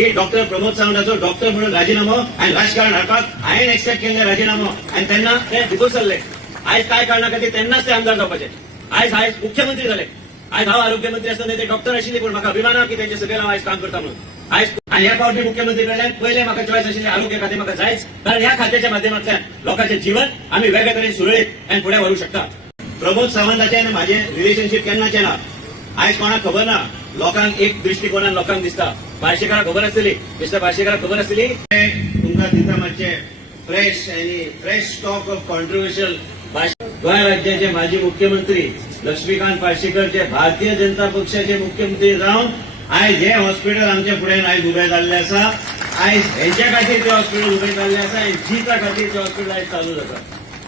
की doctor Pramod सावंताचो doctor म्हणून राजीनामो आणि राजकारण हाडपाक हांवें एक्सेप्ट केल्ले राजीनामो आणि त्यांना ते भितर सरले. आयज काय कारणा खातीर तेन्नाच ते आमदार जावपाचे. आयज मुख्यमंत्री झाले. आयज हांव आरोग्यमंत्री आसतना ते डॉक्टर आशिल्ले पूण म्हाका अभिमान की तेंचे सकयल हांव आयज काम करता म्हणून. आयज आणि ह्या फावटी मुख्यमंत्री कडल्यान पयले म्हाका चॉयस आशिल्ले आरोग्य खातें म्हाका जायच, कारण ह्या खात्याच्या माध्यमांतल्यान लोकांचे जीवन आमी वेगळे तरेन सुरळीत आनी फुडें व्हरूंक शकता. प्रमोद सावंताचे आनी म्हाजे रिलेशनशीप केन्नाचे ना. आयज कोणाक खबर ना. लोकांक एक दृष्टिकोनान लोकांक दिसता. पार्सेकाराक खबर आसतली, मिस्टर पार्सेकाराक खबर आसतली. तुमकां दिता मातशे fresh stock of controversial Goa राज्याचे माजी मुख्यमंत्री लक्ष्मीकांत पार्सेकर जे भारतीय जनता पक्षाचे मुख्यमंत्री जावन आयज हे हॉस्पिटल आमच्या फुड्यान आयज उबें जाल्लें आसा. आयज हेंच्या खातीर ते हॉस्पिटल उबें जाल्लें आसा आनी जीता खातीर ते हॉस्पिटल आयज चालू जाता.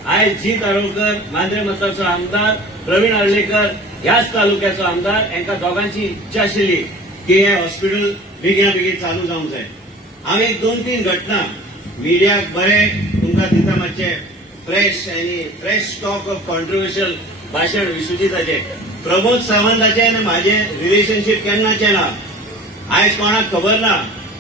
आयज जीत आरोलकर मांद्रे मताचो आमदार, प्रवीण आर्लेकर ह्याच तालुक्याचो आमदार, हांकां दोगांची इच्छा आशिल्ली की हे हॉस्पिटल बेगिना बेगीन चालू जावंक जाय. हांव एक 2-3 घटना मिडियाक बरें तुमकां दिता मातशे फ्रेश स्टॉक ऑफ कॉन्ट्रोवर्शियल भाशण विश्वजिताचे. प्रमोद सावंताचे आनी म्हाजे रिलेशनशीप केन्नाचे ना. आयज कोणाक खबर ना.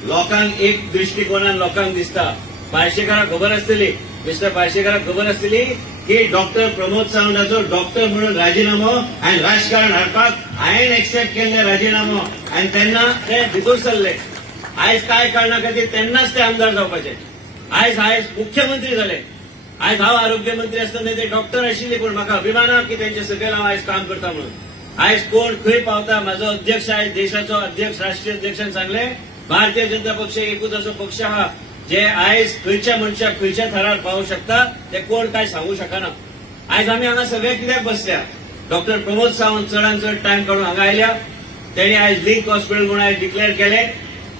लोकांक एक दृष्टिकोनान लोकांक दिसता. पार्सेकाराक खबर आसतली, मिस्टर पार्सेकाराक खबर आसतली की डॉक्टर प्रमोद सावंताचो डॉक्टर म्हणून राजीनामो आणि राजकारण हाडपाक हांवें एक्सेप्ट केल्ले राजीनामो आणि तेन्ना ते भितर सरले. आयज काय कारणा खातीर तेन्नाच ते आमदार जावपाचे. आयज मुख्यमंत्री झाले. आयज हांव आरोग्यमंत्री आसतना ते डॉक्टर आशिल्ले पूण म्हाका अभिमान की तेंचे सकयल हांव आयज काम करता म्हणून. आयज कोण खंय पावता. म्हाजो अध्यक्ष आयज देशाचो अध्यक्ष राष्ट्रीय अध्यक्षान सांगले भारतीय जनता पक्ष एकूच असो पक्ष आहा जे आयज खंयच्या मनशाक खंयच्या थरार पावूंक शकता ते कोण काय सांगू शकना. आयज आमी हांगा सगळे कित्याक बसल्या. डॉक्टर प्रमोद सावंत चडांत चड टायम काडून हांगा आयल्या. तेणी आयज लिंक हॉस्पिटल म्हणून आयज डिक्लेअर केले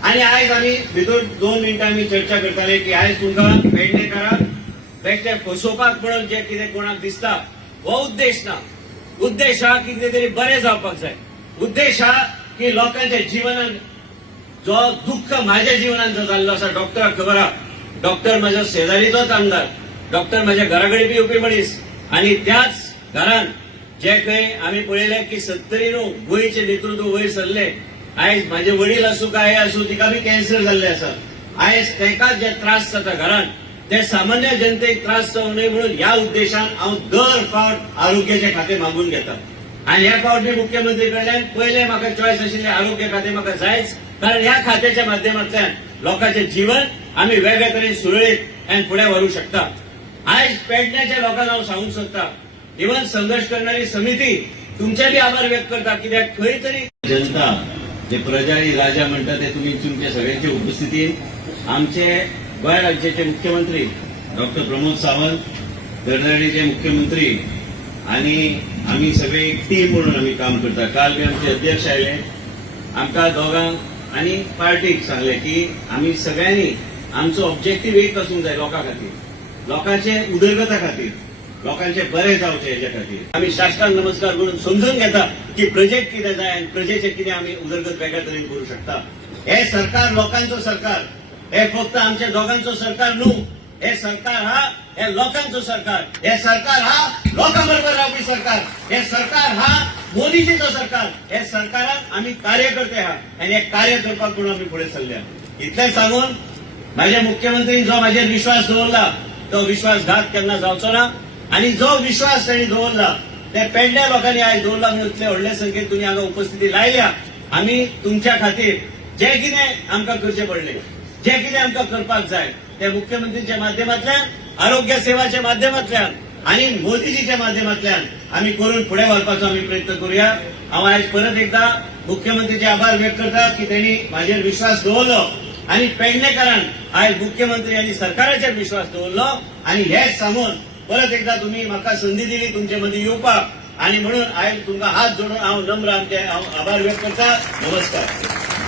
आणि आयज आमी भितर 2 मिनटां आमी चर्चा करताले की आयज तुमकां पेडणेकाराक बेश्टे फसोवपाक म्हणून जे कितें कोणाक दिसता हो उद्देश ना. उद्देश हा की कितें तरी बरें जावपाक जाय. उद्देश हा की लोकांच्या जिवनान जो दुःख माझ्या जिवनात जो जाल्लो आसा डॉक्टराक खबर आहा. डॉक्टर म्हाजो शेजारीचोच आमदार, डॉक्टर म्हाज्या घरा कडेन बी येवपी मनीस आनी त्याच घरान जे खंय आमी पळयलें की 70 गोंयचे नेतृत्व वयर सरले. आयज म्हाजे वडील आसूं काय आसूं तिका बी कॅन्सर जाल्ले आसा. आयज तेका जे त्रास जाता घरान ते सामान्य जनतेक त्रास जावं नये म्हणून ह्या उद्देशान हांव दर फावट आरोग्याचे खातें मागून घेता. आनी ह्या फावटी मुख्यमंत्री कडल्यान पयले म्हाका चॉयस आशिल्ले आरोग्य खातें म्हाका जायच, कारण ह्या खात्याच्या माध्यमांतल्यान लोकांचे जीवन आमी वेगळे तरेन सुरळीत आनी फुडें व्हरूंक शकता. आयज पेडण्याच्या लोकांक हांव सांगूंक सोदता इवन संघर्ष करणारी समिती तुमचे बी आभार व्यक्त करता. कित्याक खंय तरी जनता जे प्रजा ही राजा म्हणटा ते तुमी तुमच्या सगळ्यांच्या उपस्थितीन आमचे गोंय राज्याचे मुख्यमंत्री डॉक्टर प्रमोद सावंत, दरदडीचे मुख्यमंत्री आणि आम्ही सगळे एक टीम म्हणून आम्ही काम करता. काल बी आमचे अध्यक्ष आयले. आमकां दोगांक आनी पार्टीक सांगले की आमी सगळ्यांनी आमचो ऑब्जेक्टीव एक आसूंक जाय लोकां खातीर, लोकांचे उदरगता खातीर, लोकांचे बरें जावचे हेच्या खातीर. आमी साश्टांग नमस्कार करून समजून घेता की प्रजेक कितें जाय आनी प्रजेचे कितें आमी उदरगत वेगळ्या तरेन करूंक शकता. हे सरकार लोकांचो सरकार. हे फक्त आमच्या दोगांचो सरकार न्हू. हे सरकार हा हे लोकांचो सरकार. हे सरकार हा लोकांबरोबर रावपी सरकार. हे सरकार हा मोदीजीचो सरकार. हे सरकारात आम्ही कार्यकर्ते आहा आणि हे कार्य करपाक म्हणून आम्ही फुडें सरल्या. इतलें सांगून माझ्या मुख्यमंत्रीन जो म्हाजेर विश्वास दवरला तो विश्वासघात केन्ना जावचो ना. आणि जो विश्वास ताणी दवरला ते पेडण्या लोकांनी आयज दवरला म्हणून इतले व्हडले संख्येन तुमी हांगा उपस्थिती लायल्या. आमी तुमच्या खातीर जे कितें आमकां करचें पडलें, जे कितें आमकां करपाक जाय ते मुख्यमंत्रीच्या माध्यमांतल्यान, आरोग्य सेवाच्या माध्यमांतल्यान आणि मोदीजीच्या माध्यमांतल्यान आम्ही करून फुडें व्हरपाचो आम्ही प्रयत्न करूया. हांव आयज परत एकदा मुख्यमंत्रीचे आभार व्यक्त करता की त्यांनी म्हाजेर विश्वास दवरलो आणि पेडणेकारान आयज मुख्यमंत्री आणि सरकाराचेर विश्वास दवरलो. आणि हेच सांगून परत एकदा तुम्ही म्हाका संधी दिली तुमचे मदीं येवपाक आणि म्हणून आयज तुमकां हात जोडून हांव नम्र आमचे आभार व्यक्त करता. नमस्कार.